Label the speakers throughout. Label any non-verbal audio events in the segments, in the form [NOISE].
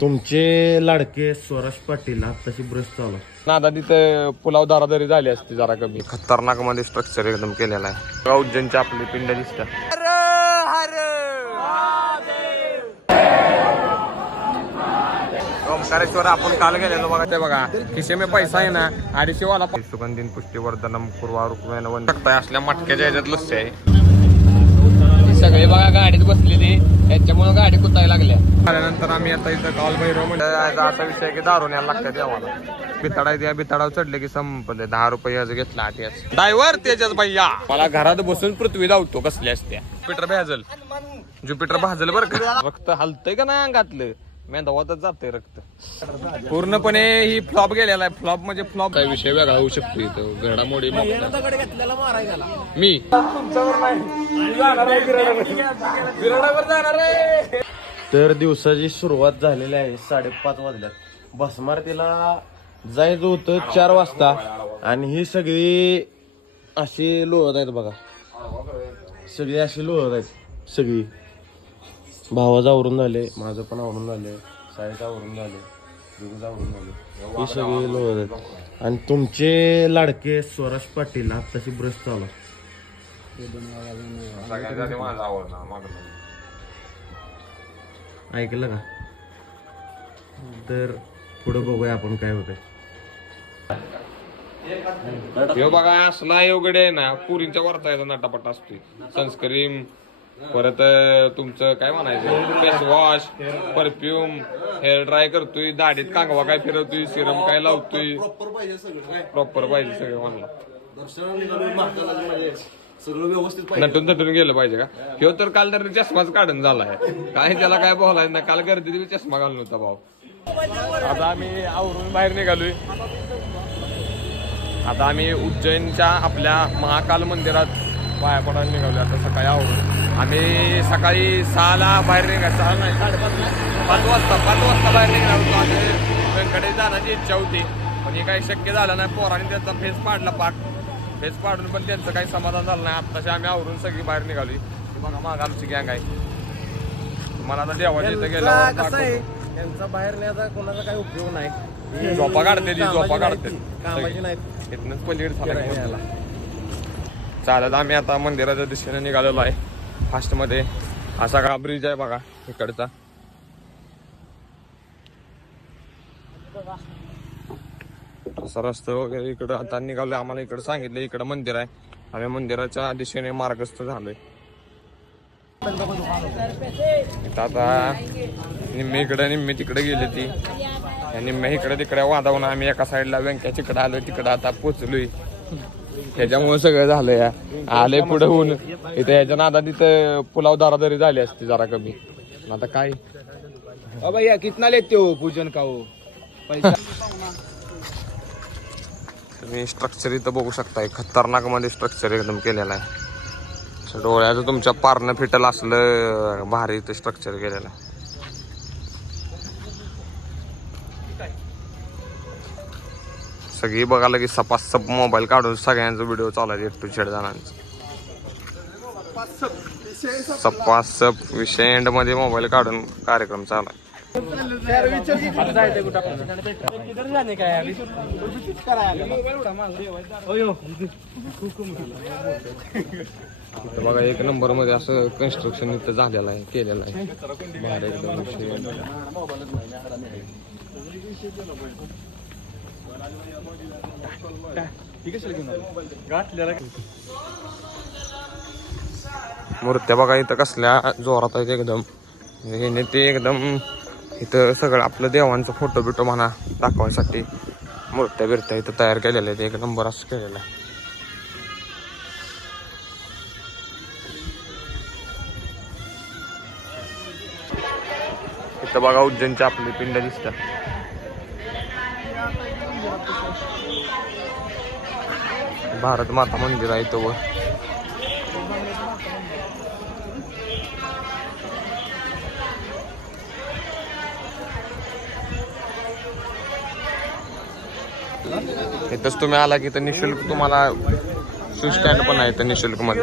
Speaker 1: तुमचे लाडके स्वराज पाटील आत्ताशी ब्रश चालू
Speaker 2: नादा तिथं पुलाव दारादारी झाली असती जरा कमी. खतरनाकमध्ये स्ट्रक्चर एकदम केलेलं आहे. उज्जैनची आपली पिंड दिसत ओंकारेश्वर आपण काल गेलेलो बघा. ते बघा खिशे में पैसा आहे ना अडीचशे वाला सुगंधीन पुष्टीवर्धनम पूर्वा रुक्मेन वन असल्या मटक्याच्या ह्याच्यात लस्सी आहे. सगळे बघा गाडीत बसलेली. त्याच्यामुळे गाडी कुतायला लागल्या. आल्यानंतर आम्ही आता इथं काल भैरव म्हणजे आता विषय की दारू यायला लागतात देवाला. बिताडा त्या बिताडावर चढले की संपले. दहा रुपये आज घेतला त्याच ड्रायव्हर त्याच्याच भैया. मला घरात बसून पृथ्वी धावतो कसल्या असत्या. ज्युपिटर भाजल. ज्युपिटर भाजल बरं का? फक्त हलतंय का नाही अंगातलं? मेंदवातच जातंय रक्त. पूर्णपणे ही फ्लॉप गेलेला आहे. फ्लॉप म्हणजे फ्लॉप. काय विषय वेगळा होऊ शकतो इथं. घडामोडी मी?
Speaker 1: तर दिवसाची सुरुवात झालेली आहे साडेपाच वाजल्यात. भस्मारतीला जायचं होतं चार वाजता. आणि ही सगळी अशी लोळत आहेत बघा. सगळी अशी लोळत आहेत. सगळी. भावाचं आवरून झाले माझं पण आवरून झाले साईचं आवरून झाले दिगूचं आवरून झाले. ही सगळी आहेत. आणि तुमचे लाडके स्वराज पाटील आत्ताशी ब्रश चालू. ऐकलं का? तर पुढे बघूया आपण काय होतंय.
Speaker 2: बघा असला योगडे ना पुरींच्या वरचा याचा नटापट असतोय. सनस्क्रीम परत तुमचं काय म्हणायचं? फेसवॉश परफ्यूम हेअर ड्राय करतोय दाढीत कांगवा काय फिरवतोय सिरम काय लावतोय? प्रॉपर पाहिजे सगळं म्हणला नटून नटून गेलं पाहिजे का? ह्यो तर काल तर चष्माच काढून झाला आहे. काय त्याला काय बोलायचं ना काल गर्दी तुम्ही चष्मा घालून होता भाऊ. आता आम्ही आवरून बाहेर निघालोय. आता आम्ही उज्जैनच्या आपल्या महाकाल मंदिरात पाया पडायला निघालो आता सकाळी आवरून. आम्ही सकाळी सहाला बाहेर निघा सहा नाही साडेपाच पाच वाजता पाच वाजता बाहेर निघालो होतो आम्ही. व्यंकटेश जाण्याची इच्छा होती. पण हे काही शक्य झालं नाही. पोराने त्यांचा फेस पाडला पाक. फेस पाडून पण त्यांचं काही समाधान झालं नाही. आत्ताशी आम्ही आवरून सगळी बाहेर निघाली बघा माग आमची गँग आहे. मला आता देवाच्या इथं दाखवतो.
Speaker 1: त्यांचा बाहेर न्यायचा कोणाचा काही उपयोग नाही.
Speaker 2: झोपा काढते झोपा काढते.
Speaker 1: कामाची नाहीत
Speaker 2: इथनच पलीकडे झाला चालत आम्ही आता मंदिराच्या दिशेने निघालेलो आहे. फास्टमध्ये. असा का ब्रिज आहे बघा इकडचा. असा रस्ता वगैरे इकडं आता निघालोय. आम्हाला इकडं सांगितलं इकडं मंदिर आहे. आम्ही मंदिराच्या दिशेने मार्गस्थ झालोय. आता निम्मी इकडे निम्मी तिकडे गेली ती. आणि इकडे तिकडे वादावून आम्ही एका साईडला व्यंक्या इकडे आलो तिकडे आता पोचलोय. ह्याच्यामुळे सगळं झालं या. आले पुढे होऊन इथं ह्याच्या नादात तिथं पुलाव दारादारी झाली असती जरा कमी. आता काय?
Speaker 3: भैया कितना लेते हो पूजन का हो? पैसा.
Speaker 2: तुम्ही स्ट्रक्चर इथं बघू शकताय. खतरनाकमध्ये स्ट्रक्चर एकदम केलेलं आहे. डोळ्याचं तुमच्या पारणं फिटल असलं भारी इथं स्ट्रक्चर केलेलं आहे. सगळी बघायला की सपास सप मोबाईल काढून सगळ्यांचा व्हिडिओ चालू एक टू छेड जणांचा. सपास सप विषय एंडमध्ये मोबाईल काढून कार्यक्रम चालाय बघा एक नंबरमध्ये असं कन्स्ट्रक्शन इथं झालेलं आहे केलेलं आहे. बाहेर एकदम विषय मूर्त्या बघा इथं कसल्या जोरात आहेत एकदम. हे ते एकदम इथं सगळं आपलं देवांचं फोटो बिटो म्हणा दाखवायसाठी मूर्त्या बिरत्या इथं तयार केलेल्या आहेत. एक नंबर असं केलेलं आहे. इथं बघा उज्जैनची आपली पिंड दिसतात भारत माता मंदिर आहे इथं वर. इथंच तुम्ही आला की तर निशुल्क तुम्हाला शू स्टँड पण आहे तर निशुल्कमध्ये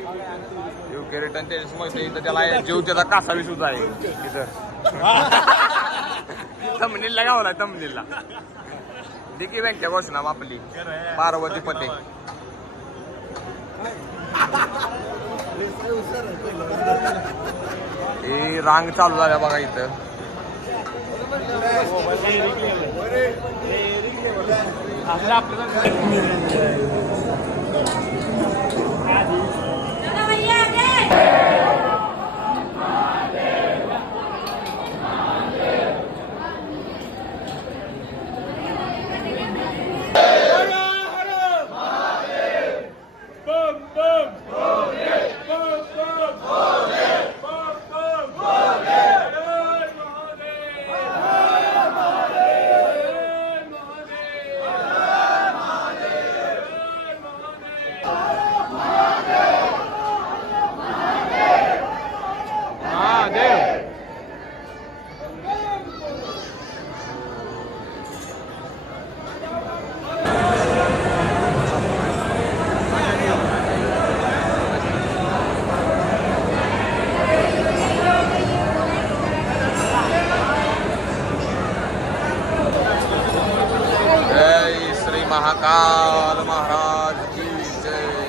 Speaker 2: युके रिटर्न टेनिसमध्ये इथं त्याला जीव त्याचा कासा विसूच आहे. इथं. [LAUGHS] तमनीला गावलाय तमनीला दिकी बँकच्या घोषणा आपली पार्वती पते. ही रांग चालू झाल्या बघा इथं. जय श्री महाकाल महाराज की जय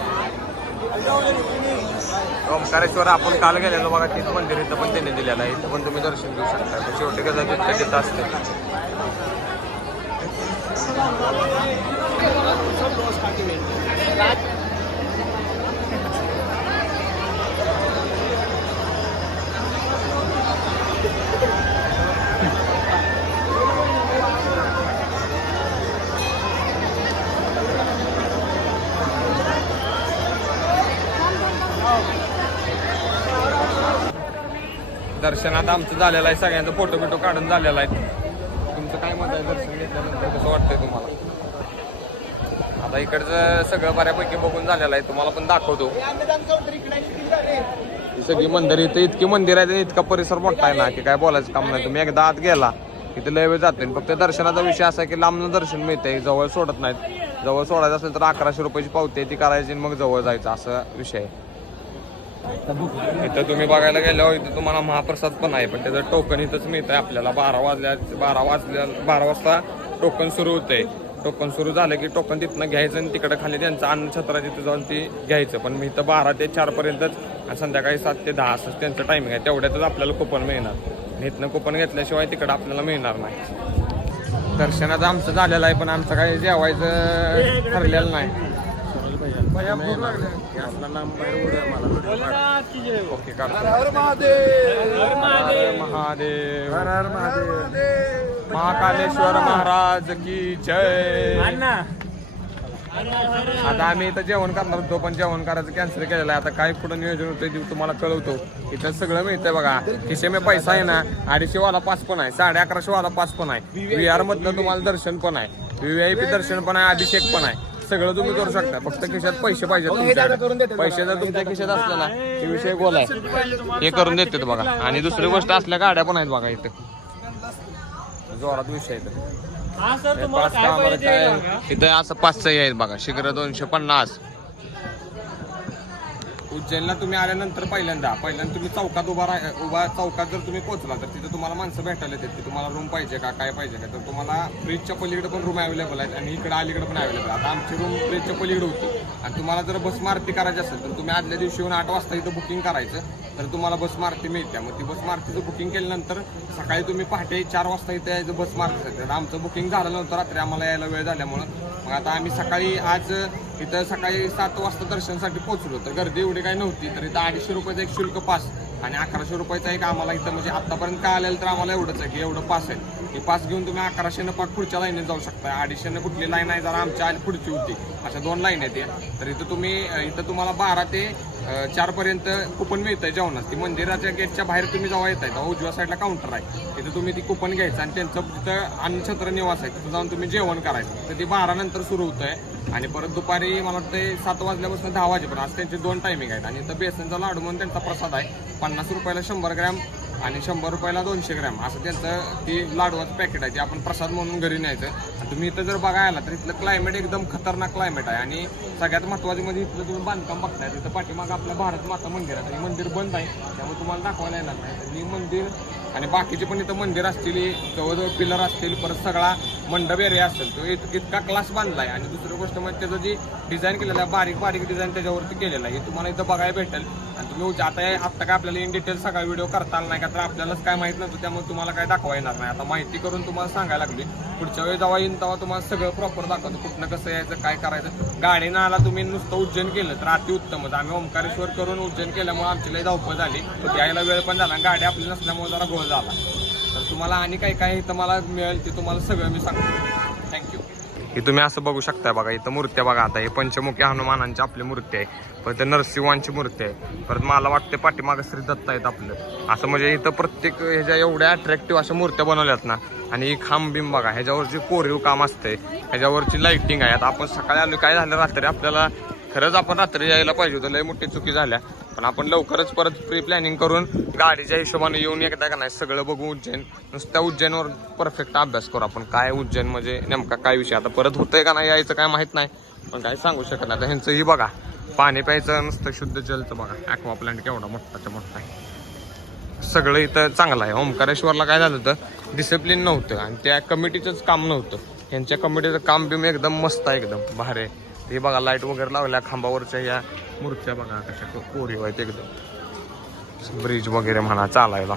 Speaker 2: महाबळेश्वर आपण काल गेलेलो बघा तीच मंदिर इथं पण त्यांनी दिलेलं आहे. इथं पण तुम्ही दर्शन घेऊ शकता. शेवटी कसं तिथं तिथं असते. दर्शनात आमचं झालेलं आहे सगळ्यांचा फोटो बिटो काढून झालेला आहे. तुमचं काय मत आहे दर्शन घेतल्यानंतर? कसं वाटतंय तुम्हाला? आता इकडचं सगळं बऱ्यापैकी बघून झालेलं आहे तुम्हाला पण दाखवतो. सगळी मंदिर इथं इतकी मंदिर आहे आणि इतका परिसर मोठा आहे ना की काय बोलायचं काम नाही. तुम्ही एकदा आत गेला इथे लय वेळ जाते फक्त दर्शनाचा विषय असा आहे की लांबनं दर्शन मिळते जवळ सोडत नाहीत. जवळ सोडायचं असेल तर अकराशे रुपयाची पावती आहे ती करायची आणि मग जवळ जायचं असा विषय आहे. इथं तुम्ही बघायला गेल्यावर इथं तुम्हाला महाप्रसाद पण आहे पण त्याचं टोकन इथंच मिळतंय आपल्याला. बारा वाजल्या बारा वाजल्या बारा वाजता टोकन सुरू होतंय. टोकन सुरू झालं की टोकन तिथनं घ्यायचं आणि तिकडे खाली त्यांचं अन्न छत्रा तिथं जाऊन ती घ्यायचं. पण मी इथं बारा ते चार पर्यंतच आणि संध्याकाळी सात ते दहा असं त्यांचं टायमिंग आहे. तेवढ्यातच आपल्याला कुपन मिळणार. इथनं कुपन घेतल्याशिवाय तिकडं आपल्याला मिळणार नाही. दर्शनाचं आमचं झालेलं आहे पण आमचं काही जेवायचं ठरलेलं नाही. ओके काढतो हर महादेव महाकालेश्वर महाराज की जय आता आम्ही इथं जेवण करणार होतो पण जेवण करायचं कॅन्सल केलेलं आहे आता काय कुठं नियोजन होतं ते तुम्हाला कळवतो इथं सगळं मिळतंय बघा खिशे में पैसा आहे ना अडीचशे वाला पास पण आहे साडे अकराशे वाला पास पण आहे व्ही आर मधलं तुम्हाला दर्शन पण आहे व्ही आय पी दर्शन पण आहे अभिषेक पण आहे सगळं तुम्ही करू शकता. फक्त खिशात पैसे पाहिजे तुमच्याकडे. पैसे जर तुमच्या खिशात असले ना ते विषय गोल आहे. हे करून देतात बघा. आणि दुसरी गोष्ट असल्या गाड्या पण आहेत बघा इथं. जोरात विषय आहे इथं. हे पाच इथं असं पाचचं आहेत बघा. शिखर दोनशे पन्नास. उज्जैनला तुम्ही आल्यानंतर पहिल्यांदा पहिल्यांदा तुम्ही चौकात उभा राह उभा चौकात जर तुम्ही पोहोचला तर तिथं तुम्हाला माणसं भेटायला येतात की तुम्हाला रूम पाहिजे का काय पाहिजे का? तर तुम्हाला ब्रिजच्या पलीकडे पण रूम अवेलेबल आहेत आणि इकडे अलीकडे पण अवेलेबल आहे आता आमची रूम ब्रिजच्या पलीकडे होती. आणि तुम्हाला जर बस मारुती करायची असेल तर तुम्ही आदल्या दिवशी येऊन आठ वाजता इथं बुकिंग करायचं. तर तुम्हाला बस मारुती मिळते. मग ती बस मारुतीचं बुकिंग केल्यानंतर सकाळी तुम्ही पहाटे चार वाजता इथं यायचं बस मारुतीचं तर आमचं बुकिंग झालं नव्हतं रात्री आम्हाला यायला वेळ झाल्यामुळं. मग आता आम्ही सकाळी आज इथं सकाळी सात वाजता दर्शनासाठी पोहोचलो. तर गर्दी एवढी काही नव्हती तर इथं अडीचशे रुपयाचा एक शुल्क पास आणि अकराशे रुपयाचा एक आम्हाला इथं म्हणजे आत्तापर्यंत काय आलेलं तर आम्हाला एवढंच आहे की एवढं पास आहे. हे पास घेऊन तुम्ही अकराशेनं पाठ पुढच्या लाईनीत जाऊ शकता. अडीचशेनं कुठली लाईन आहे? जरा आमच्या पुढची होती. अशा दोन लाईन आहेत या. तर इथं तुम्ही इथं तुम्हाला बारा ते चारपर्यंत कुपन कुपन आहे जेवणात. ती मंदिराच्या गेटच्या बाहेर तुम्ही जेव्हा आहे तेव्हा उजव्या साईडला काउंटर आहे. तिथे तुम्ही ती कुपन घ्यायचं आणि त्यांचं तिथं अन्नछत्र निवास आहे. तिथं जाऊन तुम्ही जेवण करायचं. तर ती बारा नंतर सुरू आहे आणि परत दुपारी मला वाटतं सात वाजल्यापासून दहा वाजेपर्यंत. आज त्यांचे दोन टायमिंग आहेत. आणि इथं बेसनचा लाडू म्हणून त्यांचा प्रसाद आहे. पन्नास रुपयाला शंभर ग्रॅम आणि शंभर रुपयाला दोनशे ग्रॅम. असं त्यांचं ती लाडवाचं पॅकेट आहे ते आपण प्रसाद म्हणून घरी न्यायचं. आणि तुम्ही इथं जर बघायला तर इथलं क्लायमेट एकदम खतरनाक क्लायमेट आहे. आणि सगळ्यात महत्त्वाचं म्हणजे इथलं तुम्ही बांधकाम बघताय तिथं पाठीमागं आपलं भारत माता मंदिर आहे. हे मंदिर बंद आहे त्यामुळे तुम्हाला दाखवायला येणार नाही. तर मंदिर आणि बाकीचे पण इथं मंदिर असतील जवळजवळ पिलर असतील परत सगळा मंडप एरिया असेल तो इत- इतका क्लास बांधला आहे आणि दुसरी गोष्ट म्हणजे त्याचं जी डिझाईन केलेलं आहे बारीक बारीक डिझाईन त्याच्यावरती केलेलं आहे. हे तुम्हाला इथं बघायला भेटेल. आणि तुम्ही उद्या- आता आत्ता काय आपल्याला इन डिटेल सगळा व्हिडिओ करता आला नाही का तर आपल्यालाच काय माहीत नव्हतं त्यामुळे तुम्हाला काय दाखवा येणार नाही. आता माहिती करून तुम्हाला सांगायला लागली. पुढच्या वेळी जेव्हा येईन तेव्हा तुम्हाला सगळं प्रॉपर दाखवतो. कुठनं कसं यायचं काय करायचं. गाडीनं आला तुम्ही नुसतं उज्जैन केलं तर अतिउत्तमच आम्ही ओंकारेश्वर करून उज्जैन केल्यामुळे आमची लई धावपळ झाली. यायला वेळ पण झाला. गाडी आपली नसल्यामुळे जरा गोळ झाला. तर तुम्हाला आणि काय काय इथं मला मिळेल ते तुम्हाला सगळं मी सांगतो. थँक्यू हे तुम्ही असं बघू शकताय बघा इथं मूर्त्या बघा आता. हे पंचमुखी हनुमानांची आपली मूर्ती आहे. परत नरसिंहांची मूर्ती आहे. परत मला वाटते पाठीमागं श्री दत्त आहेत आपलं. असं म्हणजे इथं प्रत्येक ह्याच्या एवढ्या अट्रॅक्टिव्ह अशा मूर्त्या बनवल्यात ना. आणि ही खांब बघा ह्याच्यावरची कोरीव काम असते ह्याच्यावरची लाईटिंग आहे. आता आपण सकाळी आलो काय झालं रात्री आपल्याला खरंच आपण रात्री यायला पाहिजे होतं. लय मोठी चुकी झाल्या. पण आपण लवकरच परत प्री प्लॅनिंग करून गाडीच्या हिशोबाने येऊन एकदा का नाही सगळं बघू उज्जैन. नुसत्या उज्जैनवर परफेक्ट अभ्यास करू आपण. काय उज्जैन म्हणजे नेमका काय विषय? आता परत होतंय का नाही यायचं काय माहीत नाही. पण काय सांगू शकत नाही. आता ह्यांचंही बघा. पाणी प्यायचं नुसतं शुद्ध जलचं बघा. ॲक्वा प्लॅन्ट केवढा मोठाच्या मोठा आहे. सगळं इथं चांगलं आहे. ओंकारेश्वरला काय झालं होतं? डिसिप्लिन नव्हतं आणि त्या कमिटीचंच काम नव्हतं. यांच्या कमिटीचं काम बिम एकदम मस्त आहे एकदम. भारी आहे. हे बघा लाइट वगैरे लावल्या खांबावरच्या या मूर्त्या बघा कशा कोरीव आहेत एकदम. ब्रिज वगैरे म्हणा चालायला.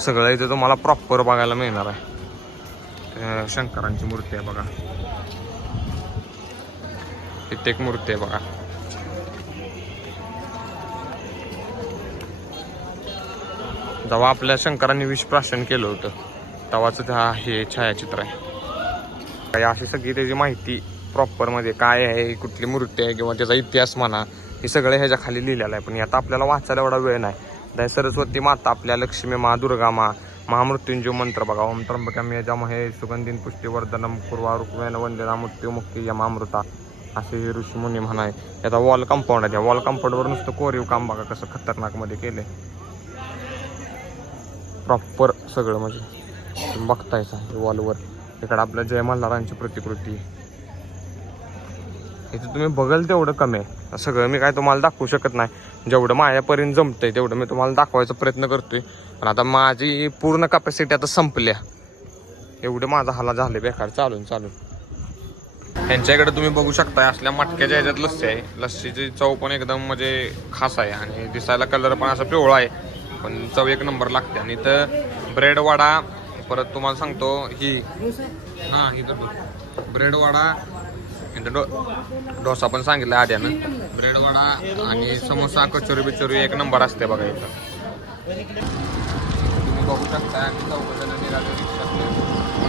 Speaker 2: सगळं इथं तुम्हाला प्रॉपर बघायला मिळणार आहे. शंकरांची मूर्ती आहे बघा. इथे एक मूर्ती आहे बघा. जेव्हा आपल्या शंकरांनी विष प्राशन केलं होतं तेव्हाच त्या हे छायाचित्र आहे. काही अशी सगळी त्याची माहिती प्रॉपरमध्ये काय आहे कुठली मूर्ती आहे किंवा त्याचा इतिहास म्हणा हे सगळं ह्याच्या खाली लिहिलेलं आहे. पण आता आपल्याला वाचायला एवढा वेळ नाही. दय सरस्वती माता आपल्या लक्ष्मी मा दुर्गा मा महामृत्युंजय मंत्र बघा. ओम त्र्यंबकम यजामहे सुगंधीन पुष्टीवर्धनम कुर्वा रुक्मेन वंदना मृत्यू मुक्ती यमामृता असे हे ऋषीमुनी म्हणाय याचा वॉल कंपाऊंड आहे. वॉल कंपाऊंडवर नुसतं कोरीव काम बघा कसं खतरनाकमध्ये केलं प्रॉपर सगळं म्हणजे. बघतायचं वॉलवर इकडं आपल्या जय मल्हारांची प्रतिकृती. इथं तुम्ही बघाल तेवढं कमी आहे. सगळं मी काय तुम्हाला दाखवू शकत नाही. जेवढं माझ्यापर्यंत जमतंय तेवढं मी तुम्हाला दाखवायचा प्रयत्न करतोय. पण आता माझी पूर्ण कॅपॅसिटी आता संपल्या एवढं माझा हाला झालं बेकार. चालून चालून. यांच्याकडे तुम्ही बघू शकता असल्या मटक्याच्या ह्याच्यात लस्सी आहे. लस्सीची चव पण एकदम म्हणजे खास आहे आणि दिसायला कलर पण असा पिवळा आहे. पण चव एक नंबर लागते. आणि इथं ब्रेड वडा परत तुम्हाला सांगतो ही हां ही ब्रेड वडा इथं डो डोसा पण सांगितला आद्यानं. ब्रेड वडा आणि समोसा कचोरी बिचोरी एक नंबर असते बघा इथं. तुम्ही बघू शकता आम्ही चौघजण निघालो रिक्षा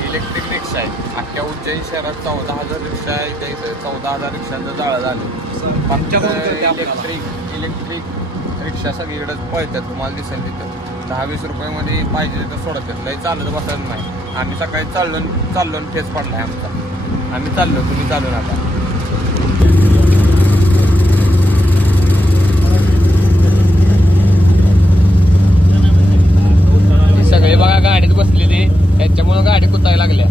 Speaker 2: इलेक्ट्रिक रिक्षा आहे. अख्ख्या उज्जैन शहरात चौदा हजार रिक्षा आहे. इथे इथं चौदा हजार रिक्षांचं जाळं झालं. इलेक्ट्रिक इलेक्ट्रिक रिक्षा सगळीकडे पळतात. तुम्हाला दिसेल तिथं. दहा वीस रुपयामध्ये पाहिजे तर सोडतात. लई चालत बसत नाही. आम्ही सकाळी चाललो चाललो ठेच पडलाय आमचा. आम्ही चाललो तुम्ही चालू नका ही सगळे बघा गाडीत बसले ते. त्याच्यामुळे गाडी कुतायला लागल्या.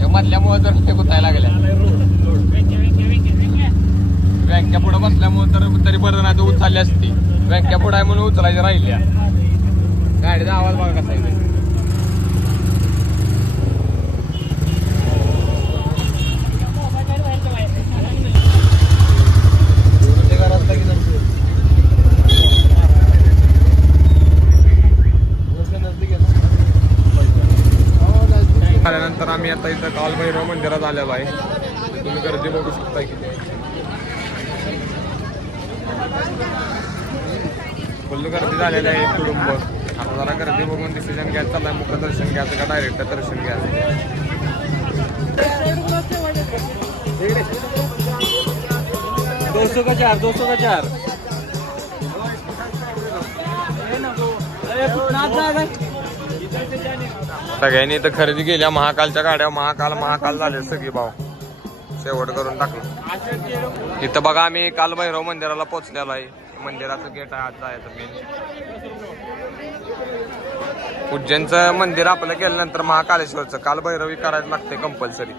Speaker 2: या मधल्यामुळे तर ते कुतायला लागल्या. बँक्या पुढे बसल्यामुळे तर तरी बरं नाही उचलली असती. बँक्या पुढे आहे म्हणून उचलायच्या राहिल्या. गाडीचा आवाज बघा कसा आहे मी आता इथं कालभैरव मंदिरात आलेलो आहे. तुम्ही गर्दी बघू शकता की फुल गर्दी झालेली आहे कुटुंब. आता जरा गर्दी बघून डिसिजन घ्यायचं चाललं आहे मुखदर्शन घ्यायचं का डायरेक्ट दर्शन घ्यायचं?
Speaker 3: दोस्तों का चार? दोस्तों का चार?
Speaker 2: सगळ्यांनी इथं खरेदी केल्या महाकालच्या गाड्या महाकाल महाकाल झाले सगळी भाव. शेवट करून टाकलं. इथं बघा आम्ही काल भैरव मंदिराला पोचलेलो आहे. मंदिराचं गेट आहे आज जायचं मेन उज्जैनचं मंदिर आपलं केल्यानंतर महाकालेश्वरचं. काल भैरवी करायला लागते कंपल्सरी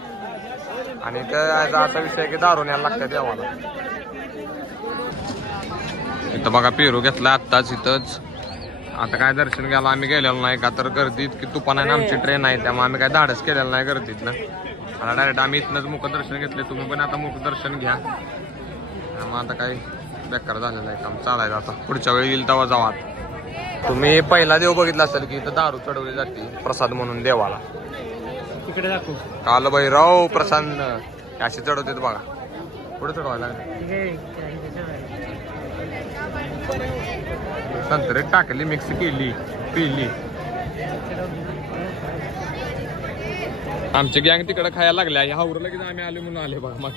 Speaker 2: आणि त्याचा असा विषय की दारून यायला लागतं देवाला. इथं बघा पेरू घेतला आत्ताच इथंच. आता काय दर्शन घ्यायला आम्ही गेलेलो नाही का तर गर्दीत की तुपान आहे ना आमची ट्रेन आहे त्यामुळे आम्ही काय धाडस केलेलं नाही गर्दीतनं आता डायरेक्ट आम्ही इथनंच मुख दर्शन घेतले तुम्ही पण आता मुख दर्शन घ्या. त्यामुळे आता काय बेकार झालेलं आहे काम चालायचं आता. पुढच्या वेळी येईल तेव्हा जावा तुम्ही पहिला देव बघितला असेल की इथं दारू चढवली जाते प्रसाद म्हणून देवाला.
Speaker 3: तिकडे
Speaker 2: काल भैरव प्रसाद असे चढवतात बघा. पुढे चढवायला संत्रे टाकली मिक्स केली पिली. आमची गँग तिकडे खायला लागल्या. ह्या हावरला की आम्ही आले म्हणून आले बघा. मग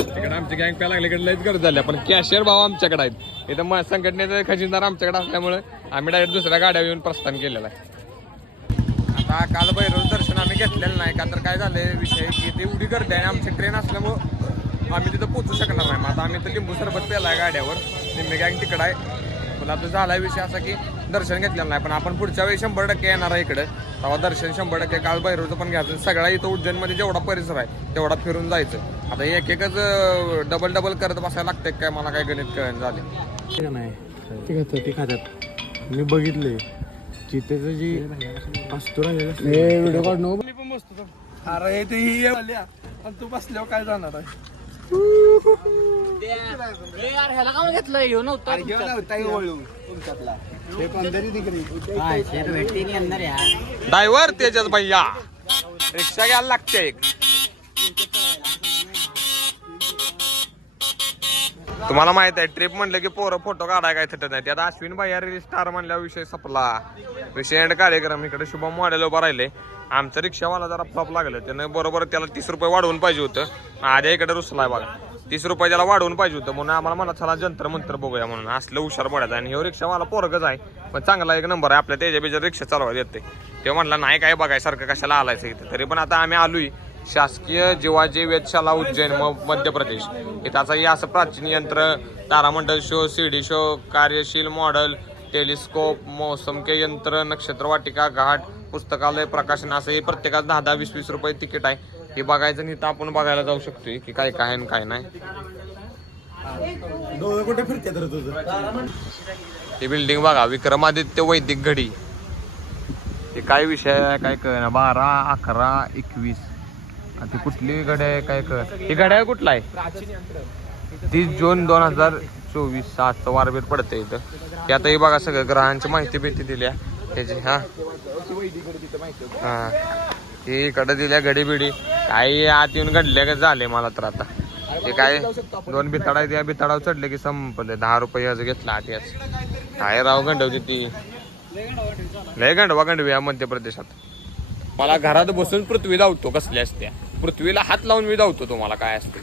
Speaker 2: तिकडे आमची गँग प्यायला लागली इकडे लईच गरज झाल्या पण कॅशियर भाव आमच्याकडे आहेत. इथं मग संघटनेचं खजिनदार आमच्याकडे असल्यामुळे आम्ही डायरेक्ट दुसऱ्या गाड्या येऊन प्रस्थान केलेलं आहे. आता काल भैरव दर्शन आम्ही घेतलेलं नाही. का तर काय झालंय विषय की ते उडी गर्दी आहे आणि आमची ट्रेन असल्यामुळं आम्ही तिथं पोचू शकणार नाही. मग आता आम्ही तर लिंबू सरबत पेलाय गाड्यावर. निम्मे गँग तिकडं आहे. पण आता झालाय विषय असा की दर्शन घेतलेलं नाही पण आपण पुढच्या वेळी शंभर टक्के येणार आहे इकडे. तेव्हा दर्शन शंभर टक्के काल भैरवचं पण घ्यायचं. सगळा इथं उज्जैनमध्ये जेवढा परिसर आहे तेवढा फिरून जायचं. आता एक एकच डबल डबल करत बसायला लागतंय काय मला काय गणित कळण झाले
Speaker 3: नाही ते खातात ते खातात मी बघितले चितेचं जी असतो व्हिडिओ काढ नको पण मस्त अरे ते ही आल्या आणि तू बसल्यावर काय जाणार आहे? अरे घेऊन नव्हता हे वळू
Speaker 2: ड्रायव्हर तेजस भैया. रिक्षा घ्यायला लागते एक. तुम्हाला माहीत आहे ट्रिप म्हणलं की पोरं फोटो काढाय काय थटत नाही त्यात अश्विन भैया रील स्टार म्हणल्यावर विषय सपला. विषय एंड कार्यक्रम. इकडे शुभम मॉडेल उभा राहिले. आमचं रिक्षावाला जरा फ्लॉप लागलं. त्यानं बरोबर त्याला तीस रुपये वाढवून पाहिजे होतं. आधी इकडे रुसलाय बघा. तीस रुपये त्याला वाढवून पाहिजे होतं. म्हणून आम्हाला म्हणा चला जंतर मंतर बघूया म्हणून. असलं हुशार पडायचं. आणि ह्यो रिक्षावाला पोरगच आहे. पण चांगला एक नंबर आहे. आपल्या त्याच्या बिजा रिक्षा चालवायला येते ते म्हणला नाही काय बघायसारखं कशाला आलायचं इथं? तरी पण आता आम्ही आलोय. शासकीय जिवाजी वेधशाला उज्जैन म- मध्य प्रदेश. हे असं प्राचीन यंत्र तारामंडल शो सीडी शो कार्यशील मॉडेल टेलिस्कोप मौसम के यंत्र नक्षत्र वाटिका घाट पुस्तकालय प्रकाशन असं हे प्रत्येकात दहा दहा वीस वीस रुपये तिकीट आहे. हे बघायचं आणि इथं आपण बघायला जाऊ शकतोय की काय काय आहे आणि काय नाही.
Speaker 1: कुठे फिरते तर तुझं?
Speaker 2: ही बिल्डिंग बघा विक्रमादित्य वैदिक घडी. हे काय विषय आहे काय कळ बारा अकरा एकवीस. आणि ती कुठली घड्या आहे काय कळ ही घड्याळ कुठला आहे? तीस जून दोन हजार चोवीस सातचं वारबीर पडतं इथं. ते आता हे बघा सगळं ग्रहांची माहिती भेटी दिल्या. त्याची हा. हा. ही इकडे दिल्या घडी बिडी काही आत येऊन घडल्या का झाले मला तर आता. ते काय दोन बिताडा त्या बिताडावर चढले की संपले. दहा रुपये याचं घेतला आत याच. काय राव गंडवते ती. लय गंडवा गंडवी या मध्य प्रदेशात मला घरात बसून पृथ्वी धावतो कसल्या असत्या. पृथ्वीला हात लावून मी धावतो तुम्हाला काय असते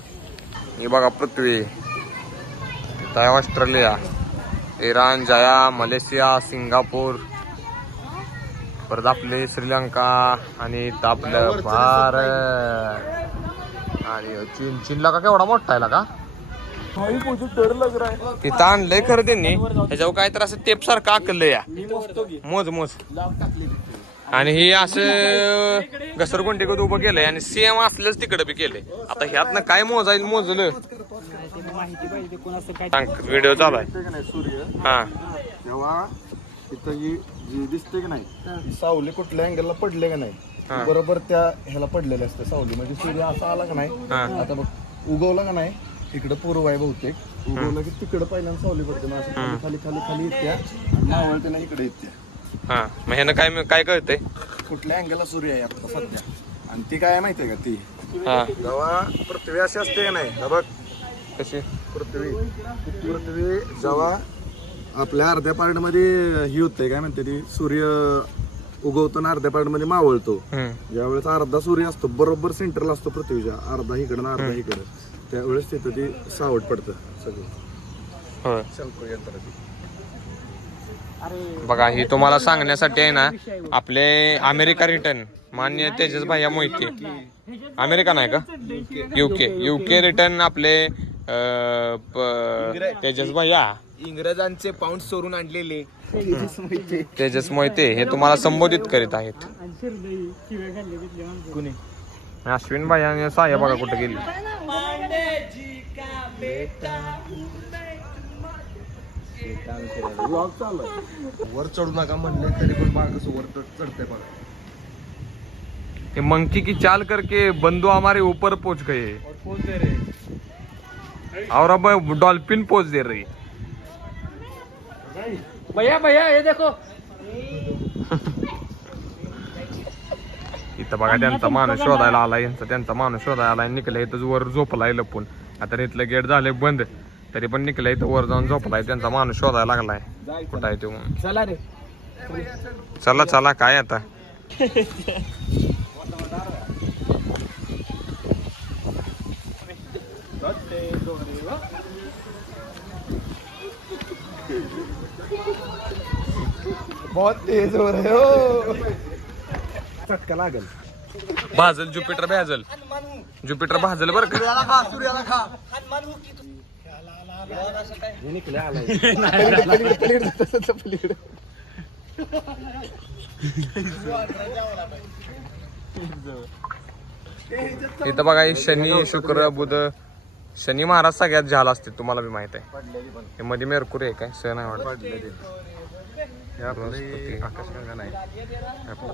Speaker 2: हे बघा पृथ्वी. इथं आहे ऑस्ट्रेलिया. इराण जया मलेशिया सिंगापूर. परत आपले श्रीलंका आणि इथं आपलं भारत. आणि चीन. चीनला का केवढा मोठा आहे का? तिथं आणलंय खरं त्यांनी. त्याच्यावर काय तर असं टेप सारखं आकलंय या. मोज मोज. आणि हे असं घसरगुंडी कधी उभं केलंय आणि सेम असलंच तिकडे बी केलंय. आता ह्यातनं काय मोजाईल मोजलं? व्हिडिओ चालू आहे.
Speaker 1: सूर्य?
Speaker 2: हा.
Speaker 1: तेव्हा ही जी दिसते की नाही सावली कुठल्या अँगलला पडले का नाही. बरोबर त्या ह्याला पडलेले असते सावली. म्हणजे सूर्य असा आला का नाही. आता बघ उगवला का नाही इकडं पूर्व आहे बहुतेक. उगवलं की तिकडं पहिल्यांदा सावली पडते. असं खाली खाली खाली येत्या मावळते ना इकडे येत्या.
Speaker 2: हा मग ह्यानं काय काय कळतंय?
Speaker 1: कुठल्या अँगलला सूर्य आहे आता सध्या? आणि ती काय माहितीये का ती?
Speaker 2: हा.
Speaker 1: जेव्हा पृथ्वी अशी असते का नाही हा बघ.
Speaker 2: कशी?
Speaker 1: पृथ्वी. पृथ्वी जेव्हा आपल्या अर्ध्या पार्टमध्ये ही होते काय म्हणते ती? सूर्य उगवतो ना अर्ध्या पार्टमध्ये मावळतो.
Speaker 2: हम्म.
Speaker 1: ज्यावेळेस अर्धा सूर्य असतो बरोबर सेंटरला असतो पृथ्वीच्या. अर्धा इकडं ना अर्धा इकडं. त्यावेळेस तिथं ती सावट पडतं सगळं.
Speaker 2: होय.
Speaker 1: शंकू यंत्र ती
Speaker 2: बघा ही तुम्हाला सांगण्यासाठी आहे ना आपले अमेरिका रिटर्न मान्य तेजस भैया मोहिते. अमेरिका नाही का? युके युके रिटर्न आपले अं, प- तेजस भैया.
Speaker 3: इंग्रजांचे पाऊंड चोरून आणलेले.
Speaker 2: तेजस मोहिते हे तुम्हाला संबोधित करीत आहेत. अश्विन भाई आणि साया बघा कुठे गेली.
Speaker 3: वर चढू नका म्हणले तरी पण बाग कसं वर चढते बघा.
Speaker 2: ये मंकी की चाल करके बंदू हमारे ऊपर पहुंच गए. और अब डॉल्फिन पोच दे रही।
Speaker 4: भैया भैया ये देखो। [LAUGHS]
Speaker 2: इथं बघा त्यांचा माणूस शोधायला आला यांचा त्यांचा माणूस शोधायला आलाय निकला इथं वर झोपलाय लपून. आता इथलं गेट झालंय बंद. तरी पण निकला इथं वर जाऊन झोपलाय त्यांचा माणूस शोधायला लागलाय. कुठं आहे तो म्हणून.
Speaker 4: चला रे.
Speaker 2: चला चला काय आता?
Speaker 3: बहुत तेज हो रहे हो. चटका लागेल.
Speaker 2: भाजल जुपिटर भाजल. जुपिटर भाजल बरं का?
Speaker 3: सूर्याला खा.
Speaker 2: इथं बघा शनी शुक्र बुध शनी महाराज सगळ्यात झाला असते तुम्हाला बी माहीत आहे. हे मध्ये मेरकुरी आहे काय? सण आहे वाटत.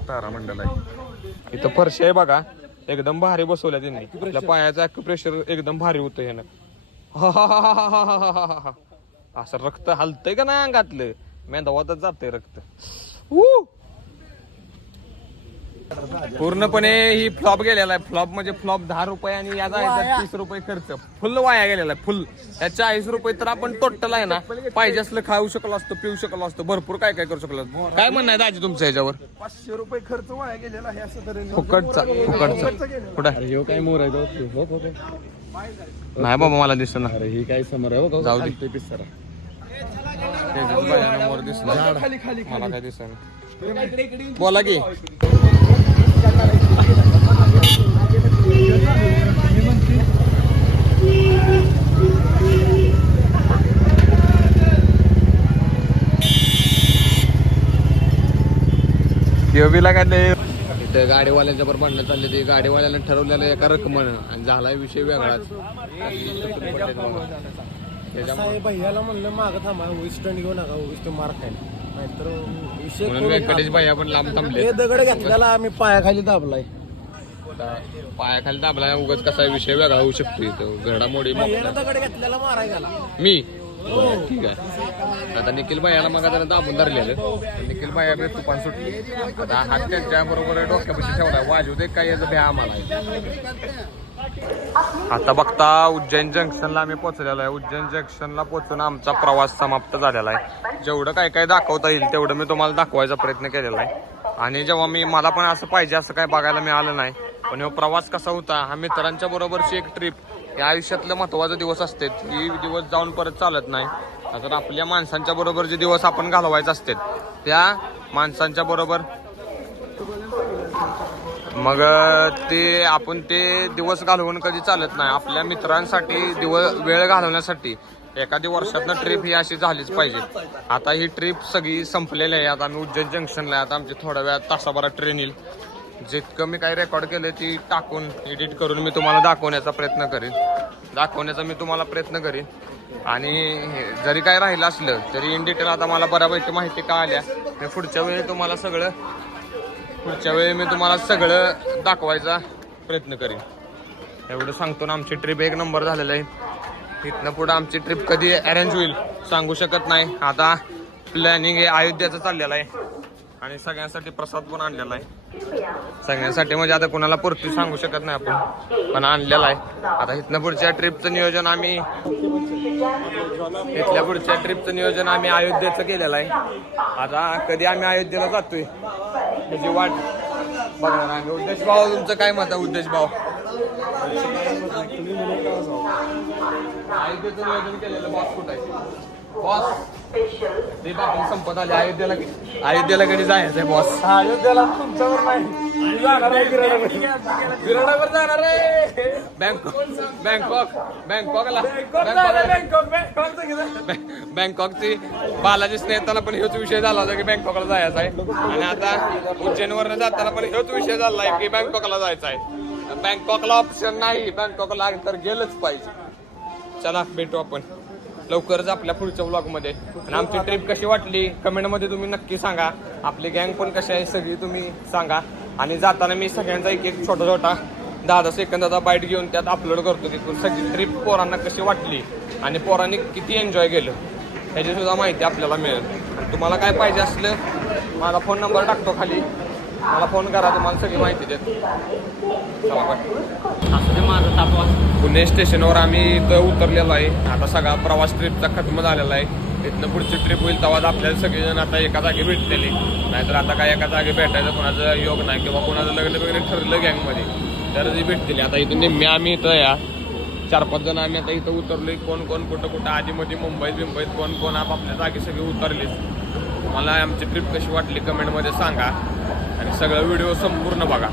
Speaker 3: तारामंडल आहे.
Speaker 2: इथं फरशी आहे बघा. एकदम भारी बसवल्या त्यांनी. पायाचं प्रेशर एकदम भारी होतं ह्यानं. [LAUGHS] असं रक्त हलतंय का नाही अंगातलं? मेंदवातच जातंय रक्त. ऊ! पूर्णपणे ही फ्लॉप गेलेला आहे. फ्लॉप म्हणजे फ्लॉप दहा रुपये आणि या जायचा तीस रुपये खर्च. फुल वाया गेलेला आहे फुल. या चाळीस रुपये तर आपण टोटल आहे ना पाहिजे असलं खाऊ शकलो असतो पिऊ शकलो असतो भरपूर काय काय करू शकलो असतो. काय म्हणणं आहे दाजी तुमचं याच्यावर?
Speaker 3: पाचशे रुपये खर्च वाया गेलेला आहे असं तरी
Speaker 2: फुकटचा फुकटचा. कुठं?
Speaker 4: काय मोर आहे
Speaker 2: नाही बाबा मला दिसत ना.
Speaker 4: अरे ही काय समोर आहे हो
Speaker 2: जाऊ दे.
Speaker 4: ते पिसरा
Speaker 2: दिसला. मला काय दिसत बोला की. योबीला काय ते? इथं गाडीवाल्यांच्या बरोबर भांडणं चालले ते गाडीवाल्यानं ठरवलेलं एका रकमन आणि झालाय विषय वेगळाच. त्याच्यामुळे
Speaker 3: भैयाला म्हणलं मागं थांबा घेऊ नका वेस्टर्न मार खायला. नाहीतर विषय
Speaker 2: म्हणून व्यंकटेश भाई आपण लांब थांबले
Speaker 3: हे दगड घेतलेला आम्ही पायाखाली दाबलाय.
Speaker 2: पायाखाली दाबला उगाच कसा विषय वेगळा होऊ शकतो इथं. घडामोडी
Speaker 3: भैयाला दगड घेतलेला माराय गेला
Speaker 2: मी? ठीक आहे. आता निखिल भाईला मग जरा दाबून धरलेलं. निखिल भाई बी तुफान सुटली. आता हात त्यांच्या बरोबर डोक्यापाशी ठेवला वाजू दे काय याचं भ्या आम्हाला. आता बघता उज्जैन जंक्शनला आम्ही पोहोचलेलो आहे. उज्जैन जंक्शनला पोहोचून आमचा प्रवास समाप्त झालेला आहे. जेवढं काय काय दाखवता येईल तेवढं मी तुम्हाला दाखवायचा प्रयत्न केलेला आहे. आणि जेव्हा मी मला पण असं पाहिजे असं काय बघायला मिळालं नाही. पण हो प्रवास कसा होता हा मित्रांच्या बरोबरची एक ट्रिप हे आयुष्यातलं महत्त्वाचे दिवस असते ही दिवस जाऊन परत चालत नाही. तर आपल्या माणसांच्या बरोबर जे दिवस आपण घालवायचे असते त्या माणसांच्या बरोबर. मग ते आपण ते दिवस घालवून कधी चालत नाही. आपल्या मित्रांसाठी दिवस वेळ घालवण्यासाठी एखादी वर्षातनं ट्रिप ही अशी झालीच पाहिजे. आता ही ट्रिप सगळी संपलेली आहे. आता आम्ही उज्जैन जंक्शनला आहे. आता आमची थोड्या वेळात तासाभरात ट्रेन येईल. जितकं मी काही रेकॉर्ड केलं ती टाकून एडिट करून मी तुम्हाला दाखवण्याचा प्रयत्न करीन. दाखवण्याचा मी तुम्हाला प्रयत्न करीन. आणि हे- जरी काय राहिलं असलं तरी इन डिटेल आता मला बऱ्यापैकी माहिती का आल्या मी पुढच्या वेळी तुम्हाला सगळं पुढच्या वेळी मी तुम्हाला सगळं दाखवायचा प्रयत्न करीन. एवढं सांगतो ना आमची ट्रिप एक नंबर झालेलं आहे. इथनं पुढं आमची ट्रिप कधी अरेंज होईल सांगू शकत नाही. आता प्लॅनिंग हे अयोध्याचं चाललेलं आहे. आणि सगळ्यांसाठी प्रसाद पण आणलेला आहे. सगळ्यांसाठी म्हणजे आता कोणाला पुरती सांगू शकत नाही आपण पण आणलेला आहे. आता इथनं पुढच्या ट्रिपचं नियोजन आम्ही इथल्या पुढच्या ट्रिपचं नियोजन आम्ही अयोध्येचं केलेलं आहे. आता कधी आम्ही अयोध्येला जातोय? म्हणजे वाट बघणार आम्ही उद्देश भाऊ तुमचं काय मत आहे उद्देश भाऊ? अयोध्येचं नियोजन केलेलं बॉस कुठं आहे? बॉस ते संपत आली. अयोध्येला अयोध्येला कधी जायचंय बॉस
Speaker 3: अयोध्येला तुमच्यावर नाही. जाणार आहे.
Speaker 2: विराडावर. जाणार आहे. बँकॉक बँकॉक बँकॉकला. बँकॉक बँकॉकची बालाजी येताना पण हेच विषय झाला होता की बँकॉकला जायचा आहे. आणि आता उज्जैनवरनं जाताना पण हेच विषय झाला आहे की बँकॉकला जायचा आहे. बँकॉकला ऑप्शन नाही बँकॉकला तर गेलंच पाहिजे. चला भेटू आपण. लवकरच आपल्या पुढच्या ब्लॉगमध्ये आणि आमची ट्रिप कशी वाटली? कमेंटमध्ये तुम्ही नक्की सांगा. आपली गँग पण कशी आहे सगळी तुम्ही सांगा. आणि जाताना मी सगळ्यांचा एक एक छोटा छोटा दहा दहा सेकंदाचा बाईट घेऊन त्यात अपलोड करतो तिथून. सगळी ट्रिप पोरांना कशी वाटली? आणि पोरांनी किती एन्जॉय केलं? ह्याची सुद्धा माहिती आपल्याला मिळेल. आणि तुम्हाला काय पाहिजे असलं माझा फोन नंबर टाकतो खाली. मला फोन करा तुम्हाला सगळी माहिती देतो. चला बाय पुणे स्टेशनवर आम्ही इथं उतरलेलो आहे. आता सगळा प्रवास ट्रिपचा खत्म झालेला आहे. तिथनं पुढची ट्रिप होईल तेव्हा आपल्याला सगळेजण आता एका जागी भेटलेले. नाहीतर आता काय एका जागी भेटायचं कोणाचं योग नाही किंवा कोणाचं लग्न वगैरे ठरलं गँगमध्ये तर ती भेटलेली आता इथून निम्मे आम्ही इथं या. चार पाच जण आम्ही आता इथं उतरलोय. कोण कोण कुठं कुठं आधीमध्ये मुंबईत बिंबईत कोण कोण आपापल्या जागी सगळे उतरले मला आमची ट्रिप कशी वाटली कमेंटमध्ये सांगा. सगळं व्हिडिओ संपूर्ण बघा.